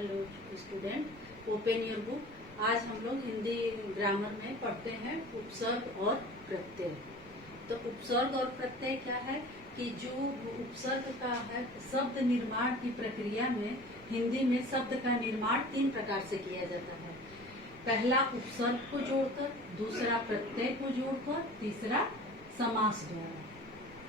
Hello student, open your book. आज हम लोग हिंदी ग्रामर में पढ़ते हैं उपसर्ग और प्रत्यय। तो उपसर्ग और प्रत्यय क्या है कि जो उपसर्ग का है, शब्द निर्माण की प्रक्रिया में हिंदी में शब्द का निर्माण 3 प्रकार से किया जाता है। पहला उपसर्ग को जोड़कर, दूसरा प्रत्यय को जोड़कर, तीसरा समास द्वारा।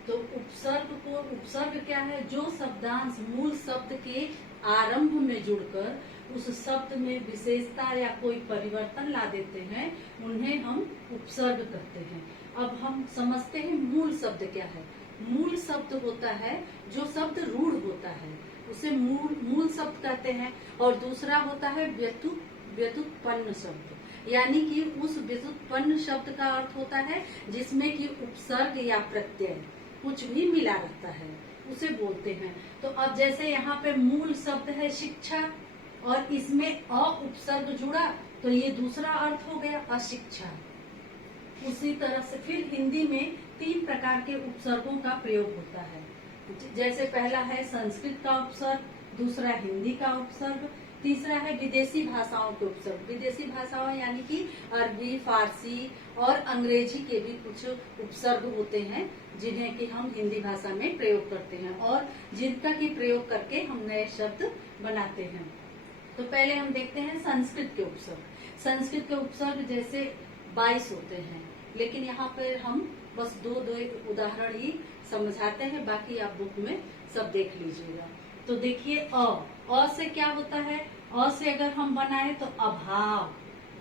तो उपसर्ग क्या है? जो शब्दांश मूल शब्द के आरंभ में जुड़कर उस शब्द में विशेषता या कोई परिवर्तन ला देते हैं, उन्हें हम उपसर्ग कहते हैं। अब हम समझते हैं मूल शब्द क्या है। मूल शब्द होता है जो शब्द रूढ़ होता है, उसे मूल शब्द कहते हैं। और दूसरा होता है व्युत्पन्न शब्द, यानी कि उस व्युत्पन्न शब्द का अर्थ होता है जिसमें कि उपसर्ग या प्रत्यय कुछ भी मिला रहता है, उसे बोलते हैं। तो अब जैसे यहाँ पे मूल शब्द है शिक्षा और इसमें अ उपसर्ग जुड़ा, तो ये दूसरा अर्थ हो गया अशिक्षा। उसी तरह से फिर हिंदी में 3 प्रकार के उपसर्गों का प्रयोग होता है। जैसे पहला है संस्कृत का उपसर्ग, दूसरा हिंदी का उपसर्ग, तीसरा है विदेशी भाषाओं के उपसर्ग। विदेशी भाषाओं यानी कि अरबी, फारसी और अंग्रेजी के भी कुछ उपसर्ग होते हैं जिन्हें कि हम हिंदी भाषा में प्रयोग करते हैं और जिनका की प्रयोग करके हम नए शब्द बनाते हैं। तो पहले हम देखते हैं संस्कृत के उपसर्ग। संस्कृत के उपसर्ग जैसे 22 होते हैं, लेकिन यहाँ पर हम बस दो उदाहरण ही समझाते हैं, बाकी आप बुक में सब देख लीजिएगा। तो देखिए अ से क्या होता है? अ से अगर हम बनाए तो अभाव,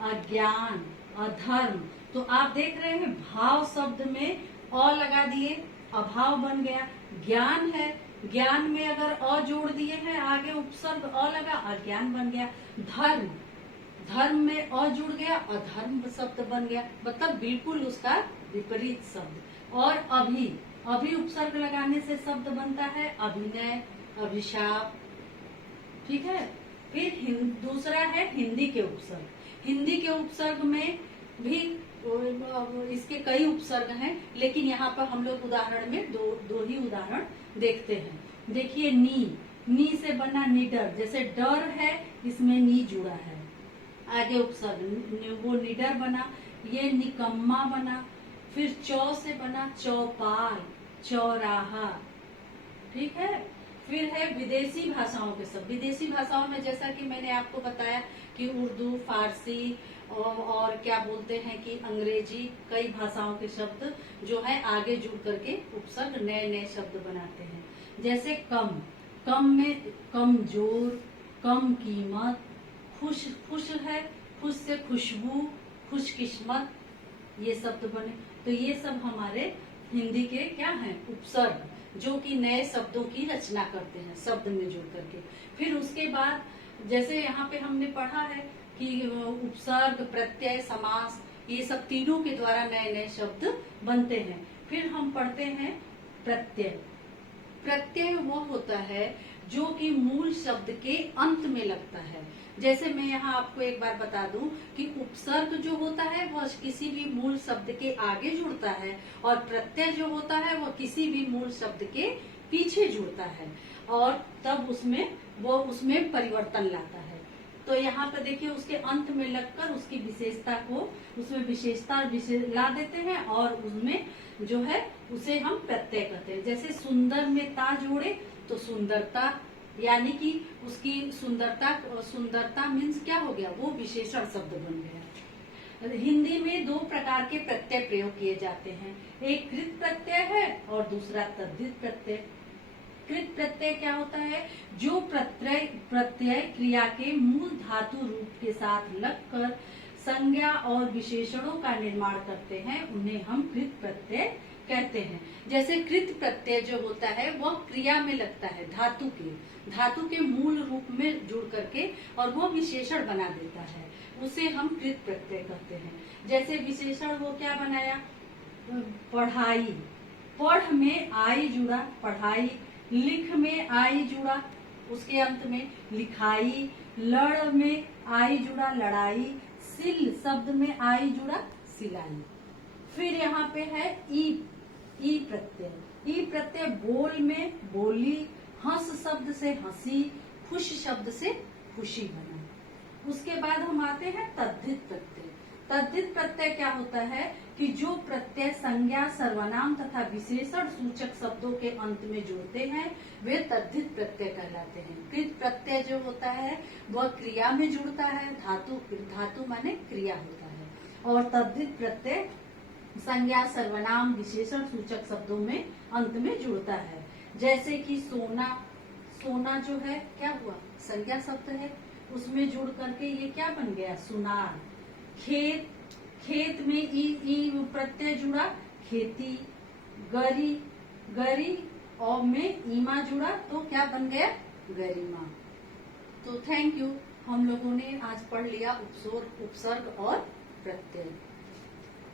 अज्ञान, अधर्म। तो आप देख रहे हैं भाव शब्द में अ लगा दिए, अभाव बन गया। ज्ञान है, ज्ञान में अगर अ जोड़ दिए हैं, आगे उपसर्ग अ लगा, अज्ञान बन गया। धर्म, धर्म में अ जुड़ गया, अधर्म शब्द बन गया, मतलब बिल्कुल उसका विपरीत शब्द। और अभी उपसर्ग लगाने से शब्द बनता है अभिनय, अभिशाप। ठीक है। फिर दूसरा है हिंदी के उपसर्ग। हिंदी के उपसर्ग में भी इसके कई उपसर्ग हैं, लेकिन यहाँ पर हम लोग उदाहरण में दो ही उदाहरण देखते हैं। देखिए नी से बना निडर, जैसे डर है इसमें नी जुड़ा है, आगे उपसर्ग वो निडर बना। ये निकम्मा बना। फिर चौ से बना चौपाल, चौराहा। ठीक है। फिर है विदेशी भाषाओं के शब्द। विदेशी भाषाओं में जैसा कि मैंने आपको बताया कि उर्दू, फारसी और क्या बोलते हैं कि अंग्रेजी, कई भाषाओं के शब्द जो है आगे जुड़ करके उपसर्ग नए नए शब्द बनाते हैं। जैसे कम में कमजोर, कम कीमत, खुश है, खुश से खुशबू, खुशकिस्मत, ये शब्द बने। तो ये सब हमारे हिंदी के क्या हैं? उपसर्ग, जो कि नए शब्दों की रचना करते हैं शब्द में जुड़ करके। फिर उसके बाद जैसे यहाँ पे हमने पढ़ा है कि उपसर्ग, प्रत्यय, समास, ये सब तीनों के द्वारा नए नए शब्द बनते हैं। फिर हम पढ़ते हैं प्रत्यय। प्रत्यय वो होता है जो कि मूल शब्द के अंत में लगता है। जैसे मैं यहाँ आपको एक बार बता दूं कि उपसर्ग जो होता है वह किसी भी मूल शब्द के आगे जुड़ता है और प्रत्यय जो होता है वह किसी भी मूल शब्द के पीछे जुड़ता है और तब उसमें परिवर्तन लाता है। तो यहाँ पे देखिए उसके अंत में लगकर उसकी विशेषता को उसमें विशेषता ला देते हैं और उसमें जो है उसे हम प्रत्यय कहते हैं। जैसे सुंदर में ता जोड़े तो सुंदरता, यानी कि उसकी सुंदरता मीन्स क्या हो गया? वो विशेषण शब्द बन गया। हिंदी में 2 प्रकार के प्रत्यय प्रयोग किए जाते हैं, एक कृत प्रत्यय है और दूसरा तद्धित प्रत्यय। कृत प्रत्यय क्या होता है? जो प्रत्यय क्रिया के मूल धातु रूप के साथ लगकर संज्ञा और विशेषणों का निर्माण करते हैं, उन्हें हम कृत प्रत्यय कहते हैं। जैसे कृत प्रत्यय जो होता है वह क्रिया में लगता है, धातु के मूल रूप में जुड़ करके और वो विशेषण बना देता है, उसे हम कृत प्रत्यय कहते हैं। जैसे विशेषण वो क्या बनाया? पढ़ाई, पढ़ में आई जुड़ा पढ़ाई, लिख में आई जुड़ा उसके अंत में लिखाई, लड़ में आई जुड़ा लड़ाई, सिल शब्द में आई जुड़ा सिलाई। फिर यहाँ पे है ई प्रत्यय। ई प्रत्यय बोल में बोली, हंस शब्द से हंसी, खुश शब्द से खुशी बना। उसके बाद हम आते हैं तद्धित प्रत्यय। तद्धित प्रत्यय क्या होता है कि जो प्रत्यय संज्ञा, सर्वनाम तथा विशेषण सूचक शब्दों के अंत में जुड़ते हैं वे तद्धित प्रत्यय कहलाते हैं। कृत प्रत्यय जो होता है वह क्रिया में जुड़ता है, धातु माने क्रिया होता है, और तद्धित प्रत्यय संज्ञा, सर्वनाम, विशेषण सूचक शब्दों में अंत में जुड़ता है। जैसे कि सोना, सोना जो है क्या हुआ, संज्ञा शब्द है, उसमें जुड़ करके ये क्या बन गया, सुनार। खेत, खेत में ई प्रत्यय जुड़ा, खेती। गरी, गरी और में ईमा जुड़ा तो क्या बन गया, गरिमा। तो थैंक यू, हम लोगों ने आज पढ़ लिया उपसर्ग और प्रत्यय।